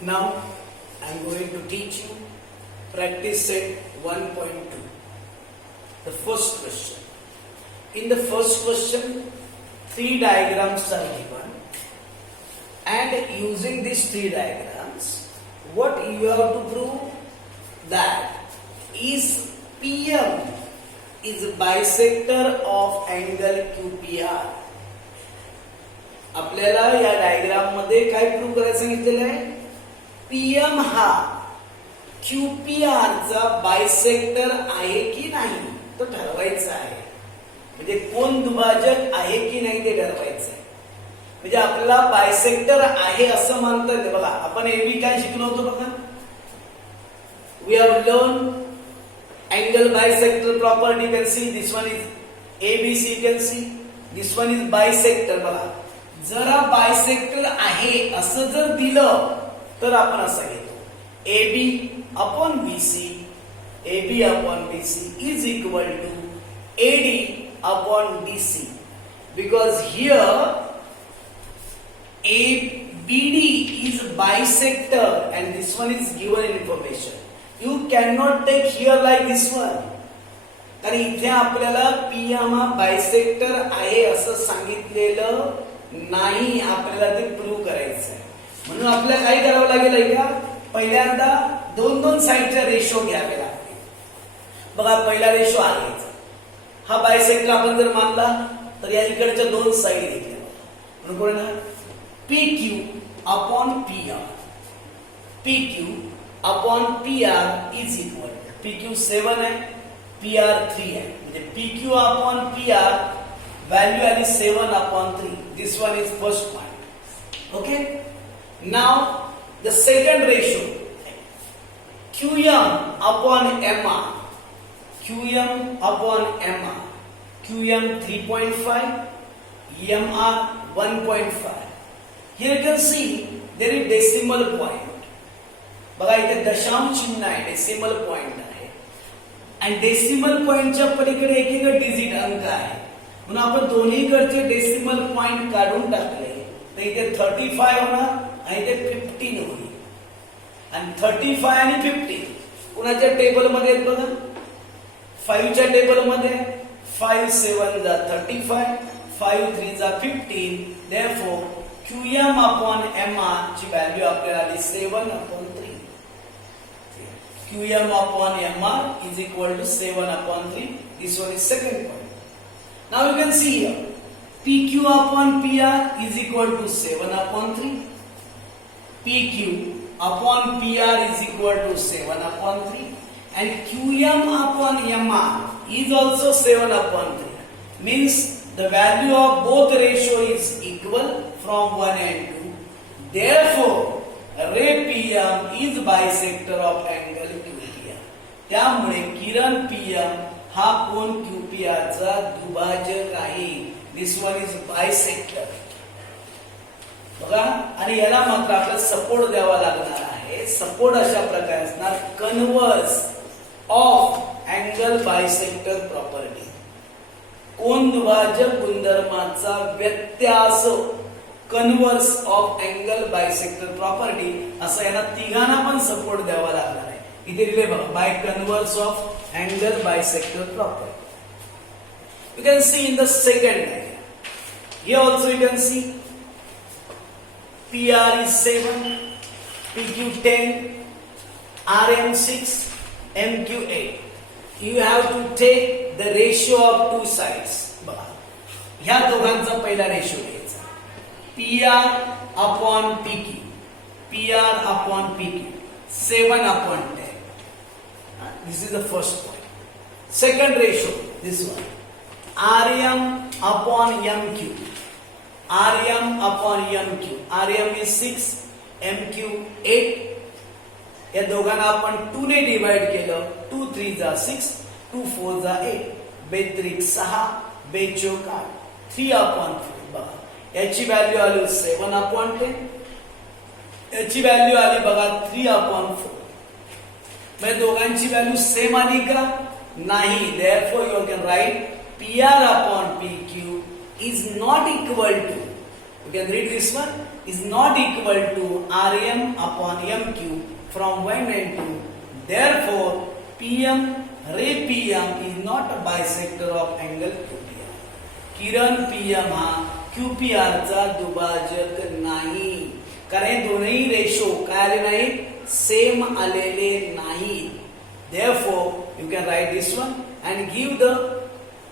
Now I am going to teach you practice set 1.2. The first question. In the first question, three diagrams are given, and using these three diagrams, what you have to prove that is PM is a bisector of angle QPR. आपल्याला या diagram मध्ये काय prove करायचं सांगितलेलं आहे? PM हा QPR चा bisector आहे की नाही तो ठरवायचा आहे. म्हणजे कोण दुभाजक आहे की नाही ते ठरवायचं आहे. म्हणजे आपल्याला बायसेक्टर आहे असं मानता येते. बघा आपण एबी काय शिकलो होतो बघा. We have learn angle bisector property. You can see this one is ABC. You can see this one is bisector. बघा जर हा बायसेक्टर आहे असं जर दिलं तर आपण असं घेतो AB upon BC, AB upon BC is equal to AD upon DC, because here ABD is bisector and this one is given information. You cannot take here like this one. कारण इथे आपल्याला PM हा bisector आहे असं सांगितलेलं नाही, आपल्याला ते प्रूव्ह करायचं आहे. म्हणून आपल्याला काय करावं लागेल का, पहिल्यांदा दोन दोन साइडचे रेशो घ्यावे लागतील. बघा पहिला रेशो आहे हा बायसेक्टर आपण जर मानला तर या इकडच्या दोन साइड घेतल्या. म्हणून कोण PQ upon PR. PQ upon PR is equal PQ 7 आहे, PR 3 आहे. म्हणजे PQ अपॉन PR value आली 7 upon 3. This one is first point. Okay. Now the second ratio, QM upon MR. QM upon MR. QM 3.5, MR 1.5. Here you can see there is decimal point. बघा इथे दशांश चिन्ह आहे, decimal point आहे, आणि decimal पॉइंटच्या पलीकडे एक एक डिजिट अंक आहे. म्हणून आपण दोन्हीकडचे डेसिमल पॉइंट काढून टाकले तर इथे 35 होणार आणि इथे 15 होईल. आणि 35 आणि 15 कुणाच्या टेबल मध्ये आहेत बघा, 5 च्या टेबल मध्ये. 5 7 जा 35, 5 3 जा 15. therefore QM upon MR ची व्हॅल्यू आपल्याला आली 7 upon 3. QM upon MR is equal to 7 upon 3. This one is second point. Now you can see here PQ upon PR is equal to 7 upon 3. PQ upon PR is equal to 7 upon 3. And QM upon MR is also 7 upon 3. Means the value of both ratio is equal from 1 and 2. Therefore, ray PM is bisector of angle QPR. त्यामुळे किरण PM हा कोण QPR चा दुभाजक आहे. दिस one is bisector. बघा आणि याला मात्र आपल्याला सपोर्ट द्यावा लागणार आहे. सपोर्ट अशा प्रकारे असणार converse of angle bisector property. कोन दुभाजक गुणधर्माचा व्यत्यास, converse of angle bisector property, असं याला तिघांना पण सपोर्ट द्यावा लागणार आहे. इथे दिले बघा by converse of angle bisector property. You can see in the second diagram. Here also you can see PR is 7, PQ 10, RM 6, MQ 8. You have to take the ratio of two sides. बघा ह्या दोघांचा पहिला ratio घ्यायचा. PR upon PQ. PR upon PQ 7 upon 10. This is the first point. Second ratio, this one. RM upon MQ. RM upon MQ. RM is 6, MQ 8. या दोघांना आपण 2 ने divide केलं. 2 3 जा 6, 2 4 जा 8, बेत्रिक 6, बेचोक 8, 3 upon 4. बघा याची व्हॅल्यू आली 7 upon 10. याची व्हॅल्यू आली बघा 3 upon 4. म्हणजे दोघांची व्हॅल्यू सेम आली का? नाही. therefore you can write PR upon PQ is not equal to, You can read this one is not equal to Rm upon Mq from 1 and 2. Therefore, PM, ray PM is not a bisector of angle QPR. Kiran PM हा QPR चा दुभाजक नाही. कारण दोन्ही ratio काय आले नाही, same आलेले नाही. Therefore, you can write this one and give the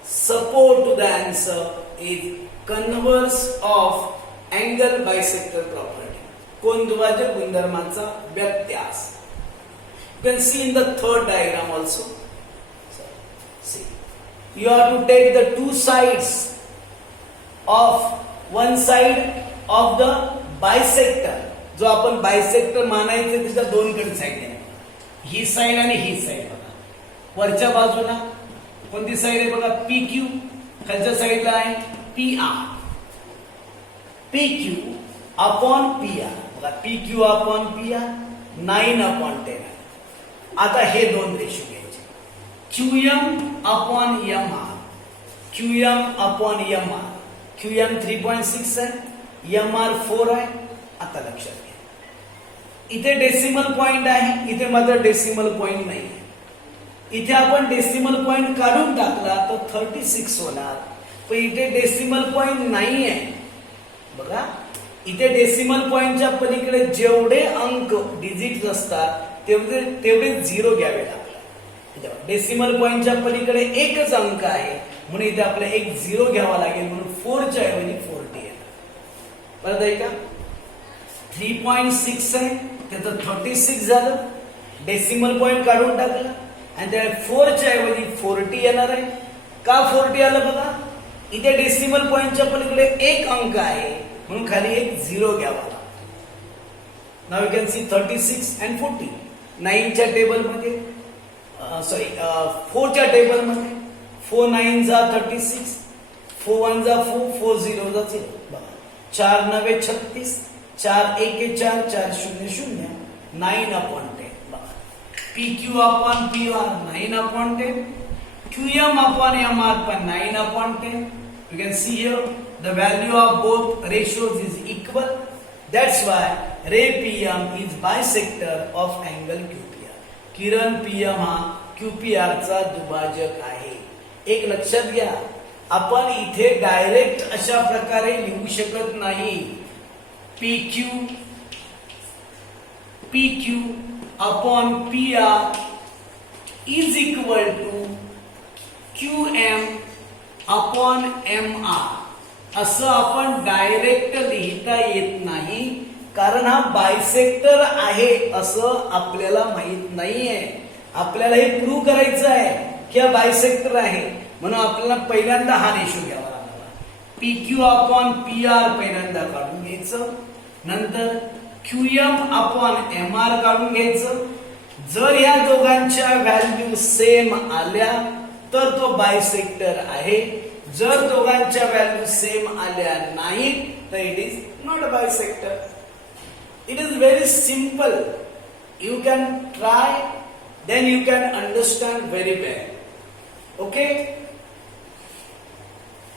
support to the answer is converse of angle bisector property. कोण दुभाजक गुणधर्माचा व्यत्यास. You can see in the third diagram also. So, see, you have to take the two sides of one side of the bisector. जो आपण bisector मानायचे त्याच्या दोनकडे side आहे. ही side आणि ही side बघा. वरच्या बाजूला कोणती साइड आहे बघा, PQ. खालच्या साइडला आहे PR. PQ अपॉन PR बघा, PQ अपॉन PR 9/10. आता हे दोन रेशो घ्यायचे. QM upon MR. QM upon MR. QM 3.6 आहे, MR 4 आहे. आता लक्षात घ्या, इथे डेसिमल पॉइंट आहे, इथे मात्र डेसिमल पॉइंट नाही. इथे आपण डेसिमल पॉइंट काढून टाकला तर 36 होणार, पण इथे डेसिमल पॉइंट नाही आहे. बघा, इथे डेसिमल पॉइंटच्या पलीकडे जेवढे अंक डिजिट असतात तेवढे झिरो घ्यावे लागतात. डेसिमल पॉइंटच्या पलीकडे एकच अंक आहे म्हणून इथे आपल्याला एक झिरो घ्यावा लागेल, म्हणून 4 च्या ऐवजी 40 येणार. परत आहे का, 3.6 आहे त्याचं 36 झालं, डेसिमल पॉइंट काढून टाकला आणि त्या 4 च्या ऐवजी 40 येणार आहे. का 40 आलं बघा, इथे डेसिमल पॉइंटच्या पलीकडे एक अंक आहे म्हणून खाली एक झिरो घ्यावा लागतो. Now you can see 36 and 40. 9 च्या टेबल मध्ये, सॉरी 4 च्या टेबल मध्ये 4 9 जा 36, 4 1 जा 4, 4 0 जा 0. बघा, 4 9 36, 4 1 4, 4 0 0, 9/10. बघा, PQ upon PR 9/10, QM upon MR पण 9/10. You can see here the value of both ratios is equal. That's why ray PM is bisector of angle QPR. Kiran PM हा QPR चा दुभाजक आहे. एक लक्षात घ्या, आपण इथे डायरेक्ट अशा प्रकारे लिहू शकत नाही. PQ upon PR is equal to QM upon MR असं आपण डायरेक्ट लिहिता येत नाही, कारण हा बायसेक्टर आहे असं आपल्याला माहित नाहीये. आपल्याला हे प्रूव्ह करायचं आहे की हा बायसेक्टर आहे, म्हणून आपल्याला पहिल्यांदा हा रेशो घ्यावा लागला. PQ अपॉन PR पहिल्यांदा काढून घ्यायचं, नंतर QM अपॉन MR काढून घ्यायचं. जर या दोघांच्या व्हॅल्यू सेम आल्या तर तो बायसेक्टर आहे. जर दोघांच्या व्हॅल्यू सेम आल्या नाहीत तर it is not a bisector. It is very simple. You can try, then you can understand very well. Okay.